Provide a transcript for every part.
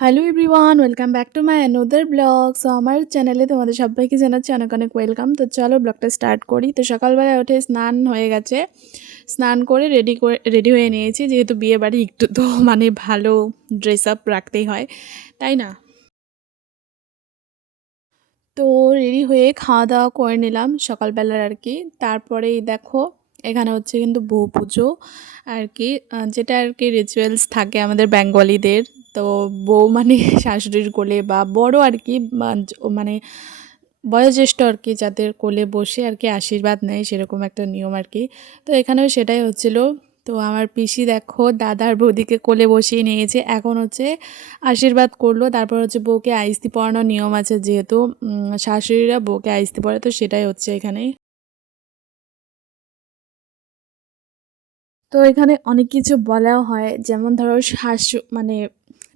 Hello everyone welcome back to my another blog so আমার চ্যানেলে তোমাদের সবাইকে জানাচ্ছি অনেক অনেক ওয়েলকাম তো চলো ব্লগটা স্টার্ট করি। তো সকালবেলা উঠে স্নান হয়ে গেছে। স্নান করে রেডি করে রেডি হয়ে নিয়েছি। যেহেতু বিয়ে বাড়ি, একটু তো মানে ভালো ড্রেস আপ রাখতেই হয়। তাই না? তো রেডি হয়ে খাওয়া দাওয়া করে নিলাম সকালবেলার আর কি। তারপরেই দেখো, এখানে হচ্ছে কিন্তু বউ পুজো। আর কি যেটা আর কি রিচুয়ালস থাকে আমাদের বেঙ্গলিদের তো বউ মানে শাশুড়ির কোলে বা বড় আর কি মানে বয়োজ্যেষ্ঠ আর কি যাদের কোলে বসে আর কি আশীর্বাদ নেয় সেরকম একটা নিয়ম আর কি। তো এখানেও সেটাই হচ্ছিল। তো আমার পিসি দেখো দাদার বৌদিকে কোলে বসিয়ে নিয়েছে। এখন হচ্ছে আশীর্বাদ করল। তারপর হচ্ছে বউকে আইস্তি পরানোর নিয়ম আছে যেহেতু শাশুড়িরা বউকে আইস্তি পরে তো সেটাই হচ্ছে এখানে। তো এখানে অনেক কিছু বলাও হয়। যেমন ধরো শাশু মানে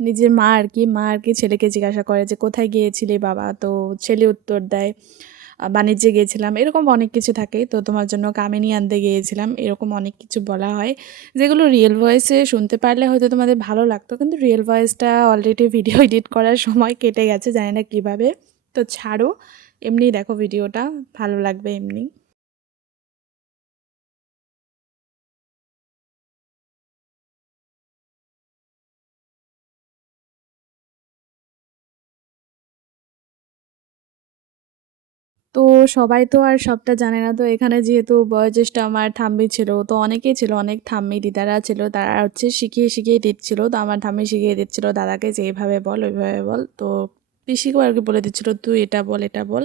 নিজের মা আর কি, মা আর কি ছেলেকে জিজ্ঞাসা করে যে কোথায় গিয়েছিলে বাবা? তো ছেলে উত্তর দেয় বাণিজ্যে গিয়েছিলাম। এরকম অনেক কিছু থাকে। তো তোমার জন্য কামিনী আনতে গিয়েছিলাম। এরকম অনেক কিছু বলা হয়। যেগুলো রিয়েল ভয়েসে শুনতে পারলে হয়তো তোমাদের ভালো লাগতো। কিন্তু রিয়েল ভয়েসটা অলরেডি ভিডিও এডিট করার সময় কেটে গেছে, জানি না কীভাবে। তো ছাড়ো, এমনি দেখো ভিডিওটা ভালো লাগবে এমনি। তো সবাই তো আর সবটা জানে না। তো এখানে যেহেতু বয়োজ্যেষ্ঠ আমার ঠাম্মি ছিল, তো অনেকেই ছিল, অনেক ঠাম্মি দিদারা ছিল, তারা হচ্ছে শিখিয়ে শিখিয়ে দিচ্ছিল। তো আমার ঠাম্মি শিখিয়ে দিচ্ছিল, দাদাকে যে এইভাবে বল, ওইভাবে বল। তো পিসিকেও আর কি বলে দিচ্ছিল, তুই এটা বল এটা বল।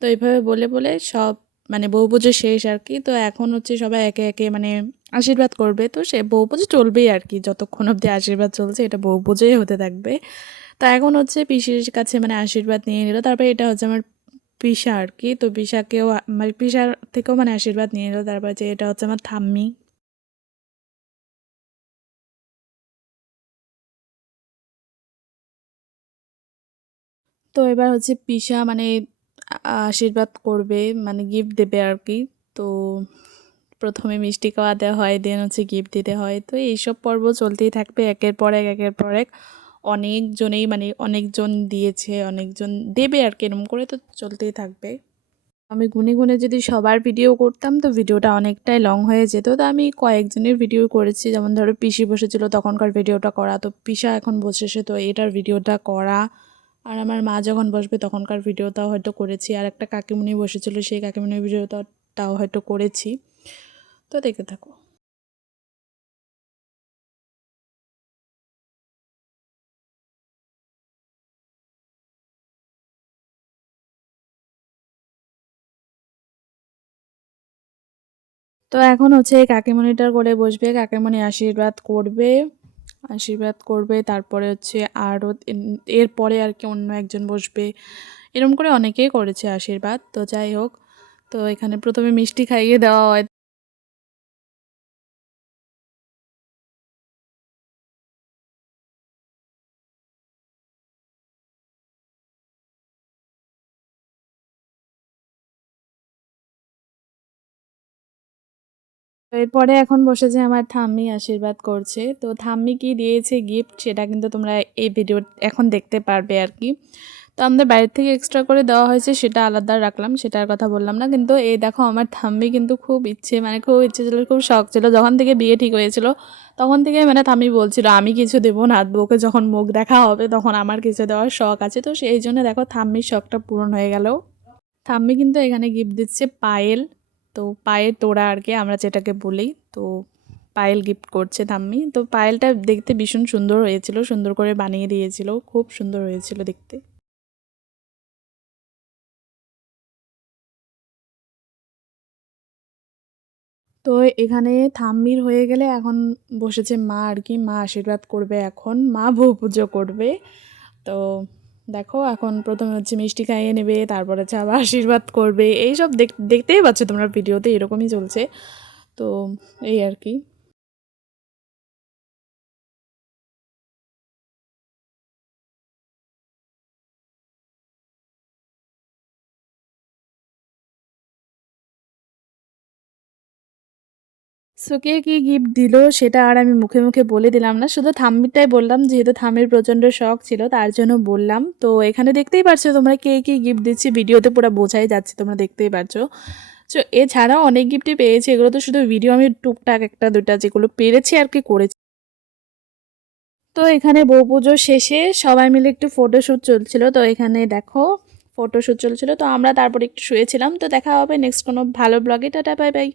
তো এইভাবে বলে বলে সব মানে বউ পুজো শেষ আর কি। তো এখন হচ্ছে সবাই একে একে মানে আশীর্বাদ করবে। তো সে বউ পুজো চলবেই আর কি, যতক্ষণ অবধি আশীর্বাদ চলছে, এটা বউ পুজোই হতে থাকবে। তো এখন হচ্ছে পিসির কাছে মানে আশীর্বাদ নিয়ে নিল। তারপরে এটা হচ্ছে আমার পিসা আর কি তো পিসাকেও মানে পিসার থেকেও মানে আশীর্বাদ নিয়ে এলো তারপর যে এটা হচ্ছে আমার ঠাম্মি। তো এবার হচ্ছে পিসা মানে আশীর্বাদ করবে মানে গিফট দেবে আর কি তো প্রথমে মিষ্টি খাওয়া দেওয়া হয় দেন হচ্ছে গিফট দিতে হয়। তো এইসব পর্ব চলতেই থাকবে, একের পর এক, একের পর এক। অনেকজনেই মানে অনেকজন দিয়েছে, অনেকজন দেবে আর কি এরকম করে তো চলতেই থাকবে। আমি গুনে গুনে যদি সবার ভিডিও করতাম, তো ভিডিওটা অনেকটাই লং হয়ে যেত। তো আমি কয়েকজনের ভিডিও করেছি, যেমন ধরো পিসি বসেছিল তখনকার ভিডিওটা করা, তো পিসা এখন বসেছে তো এটার ভিডিওটা করা। আর আমার মা যখন বসবে, তখনকার ভিডিওটাও হয়তো করেছি। আর একটা কাকিমুনি বসেছিল, সেই কাকিমুনির ভিডিওটাও হয়তো করেছি। তো দেখে থাকো। তো এখন হচ্ছে কাকিমণিটার করে বসবে, কাকিমণি আশীর্বাদ করবে আশীর্বাদ করবে, তারপরে হচ্ছে আরও এরপরে আর কি অন্য একজন বসবে। এরকম করে অনেকেই করেছে আশীর্বাদ, তো যাই হোক, তো এখানে প্রথমে মিষ্টি খাইয়ে দেওয়া হয়। এরপরে এখন বসেছে আমার ঠাম্মি আশীর্বাদ করছে, তো ঠাম্মি কি দিয়েছে গিফট সেটা কিন্তু তোমরা এই ভিডিও এখন দেখতে পারবে আর কি। তো আমাদের বাইরের থেকে এক্সট্রা করে দেওয়া হয়েছে সেটা আলাদা রাখলাম সেটার কথা বললাম না। কিন্তু এই দেখো আমার থাম্মি কিন্তু খুব ইচ্ছে মানে খুব ইচ্ছে ছিল, খুব শখ ছিল। যখন থেকে বিয়ে ঠিক হয়েছিল, তখন থেকে মানে থাম্মি বলছিল, আমি কিছু দেবো না বউকে যখন মুখ দেখা হবে তখন আমার কিছু দেওয়ার শখ আছে। তো সেই জন্য দেখো থাম্মির শখটা পূরণ হয়ে গেল। থাম্মি কিন্তু এখানে গিফট দিচ্ছে পায়েল। তো পায়ের তোড়া আর কি আমরা যেটাকে বলি। তো পায়েল গিফট করছে ঠাম্মি তো পায়েলটা দেখতে ভীষণ সুন্দর হয়েছিল, সুন্দর করে বানিয়ে দিয়েছিল, খুব সুন্দর হয়েছিল দেখতে। তো এখানে থাম্মির হয়ে গেলে এখন বসেছে মা আর কি মা আশীর্বাদ করবে এখন, মা বউ পুজো করবে। তো দেখো, এখন প্রথমে হচ্ছে মিষ্টি খাইয়ে নেবে, তারপর হচ্ছে আবার আশীর্বাদ করবে। এইসব দেখ, দেখতেই পাচ্ছ তোমরা ভিডিওতে, এরকমই চলছে। তো, এই আর কি। সো কে কী গিফট দিল সেটা আর আমি মুখে মুখে বলে দিলাম না। শুধু থাম্মিরটাই বললাম, যেহেতু থাম্মির প্রচণ্ড শখ ছিল, তার জন্য বললাম। তো এখানে দেখতেই পারছ তোমরা কে কী গিফট দিচ্ছি, ভিডিওতে পুরো বোঝাই যাচ্ছে, তোমরা দেখতেই পারছ। তো এছাড়াও অনেক গিফটই পেয়েছি, এগুলো তো শুধু ভিডিও আমি টুকটাক একটা দুটা যেগুলো পেরেছি আর কি করেছি। তো এখানে বউ পুজো শেষে সবাই মিলে একটু ফটোশ্যুট চলছিল। তো এখানে দেখো ফটোশ্যুট চলছিল। তো আমরা তারপর একটু শুয়েছিলাম। তো দেখা হবে নেক্সট কোনো ভালো ব্লগে টাটা বাই বাই